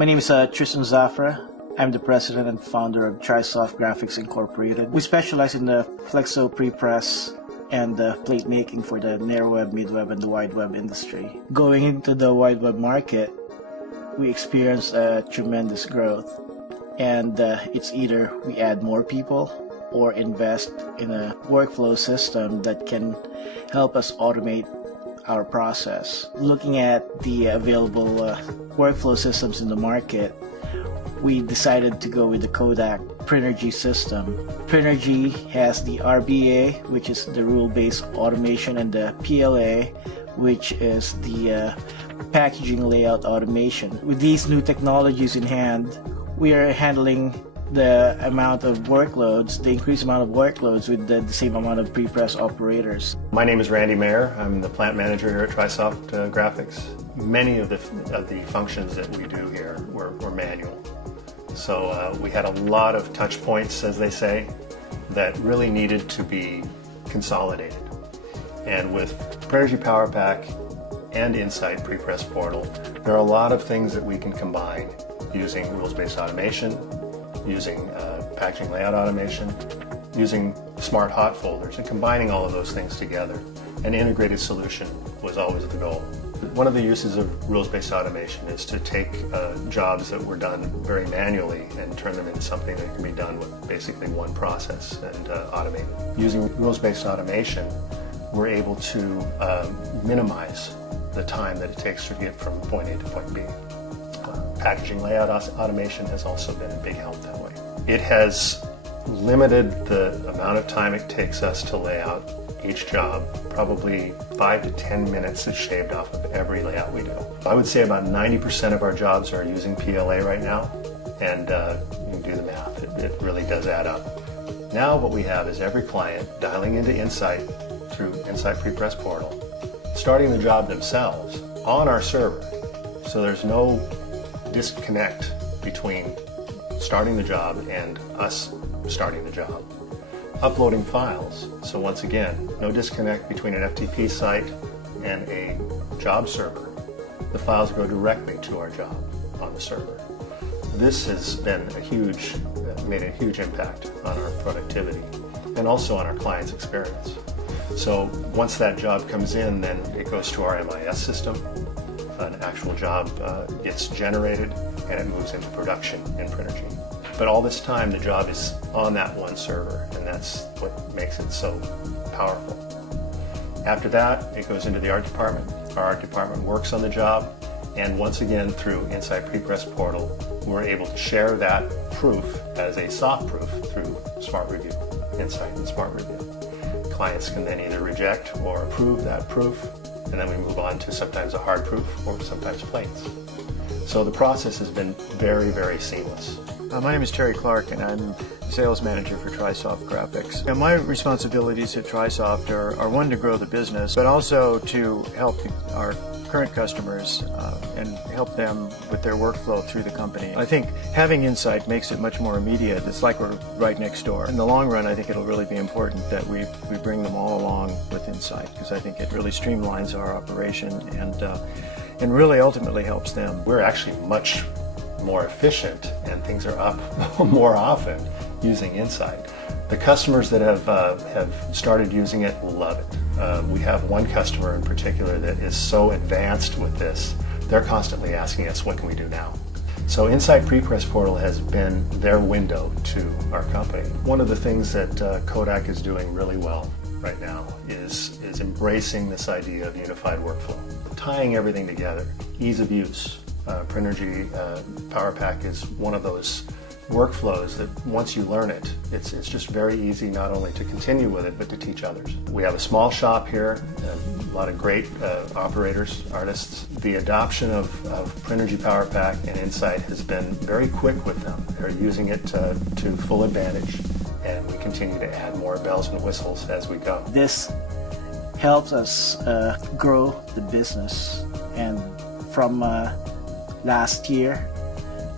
My name is Tristan Zafra. I'm the president and founder of Trisoft Graphics Incorporated. We specialize in the Flexo Prepress and the plate making for the narrow web, mid web, and the wide web industry. Going into the wide web market, we experienced a tremendous growth, and it's either we add more people or invest in a workflow system that can help us automate our process. Looking at the available workflow systems in the market, we decided to go with the Kodak Prinergy system. Prinergy has the RBA, which is the rule-based automation, and the PLA, which is the packaging layout automation. With these new technologies in hand, we are handling the amount of workloads, the increased amount of workloads with the same amount of prepress operators. My name is Randy Mayer. I'm the plant manager here at Trisoft Graphics. Many of the functions that we do here were manual. So we had a lot of touch points, as they say, that really needed to be consolidated. And with Prinergy PowerPack and Insight Prepress Portal, there are a lot of things that we can combine using rules-based automation, using packaging layout automation, using smart hot folders, and combining all of those things together. An integrated solution was always the goal. One of the uses of rules-based automation is to take jobs that were done very manually and turn them into something that can be done with basically one process and automate. Using rules-based automation, we're able to minimize the time that it takes to get from point A to point B. Packaging layout automation has also been a big help that way. It has limited the amount of time it takes us to lay out each job. Probably 5 to 10 minutes is shaved off of every layout we do. I would say about 90% of our jobs are using PLA right now, and you can do the math. It really does add up. Now what we have is every client dialing into Insight through Insight Prepress Portal, starting the job themselves on our server. So there's no disconnect between starting the job and us starting the job. Uploading files. So once again, no disconnect between an FTP site and a job server. The files go directly to our job on the server. This has been made a huge impact on our productivity and also on our clients' experience. So once that job comes in, then it goes to our MIS system. An actual job gets generated and it moves into production in Prinergy. But all this time the job is on that one server, and that's what makes it so powerful. After that, it goes into the art department. Our art department works on the job, and once again through Insight Prepress Portal, we're able to share that proof as a soft proof through Smart Review, Insight and Smart Review. Clients can then either reject or approve that proof, and then we move on to sometimes a hard proof or sometimes plates. So the process has been very, very seamless. My name is Terry Clark, and I'm sales manager for Trisoft Graphics. My responsibilities at Trisoft are one, to grow the business, but also to help our current customers and help them with their workflow through the company. I think having Insight makes it much more immediate. It's like we're right next door. In the long run, I think it'll really be important that we bring them all along with Insight, because I think it really streamlines our operation and really ultimately helps them. We're actually much more efficient, and things are up more often using Insight. The customers that have started using it love it. We have one customer in particular that is so advanced with this, they're constantly asking us, what can we do now? So Insight Prepress Portal has been their window to our company. One of the things that Kodak is doing really well right now is embracing this idea of unified workflow, tying everything together, ease of use. Prinergy PowerPack is one of those workflows that once you learn it, it's just very easy not only to continue with it, but to teach others. We have a small shop here, a lot of great operators, artists. The adoption of Prinergy PowerPack and Insight has been very quick with them. They're using it to full advantage, and we continue to add more bells and whistles as we go. This helps us grow the business, and from last year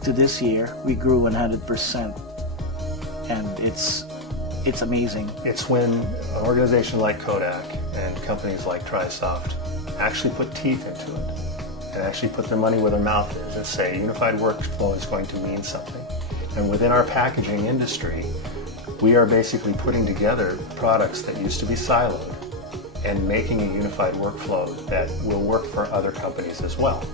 to this year, we grew 100%, and it's amazing. It's when an organization like Kodak and companies like Trisoft actually put teeth into it and actually put their money where their mouth is and say unified workflow is going to mean something. And within our packaging industry, we are basically putting together products that used to be siloed and making a unified workflow that will work for other companies as well.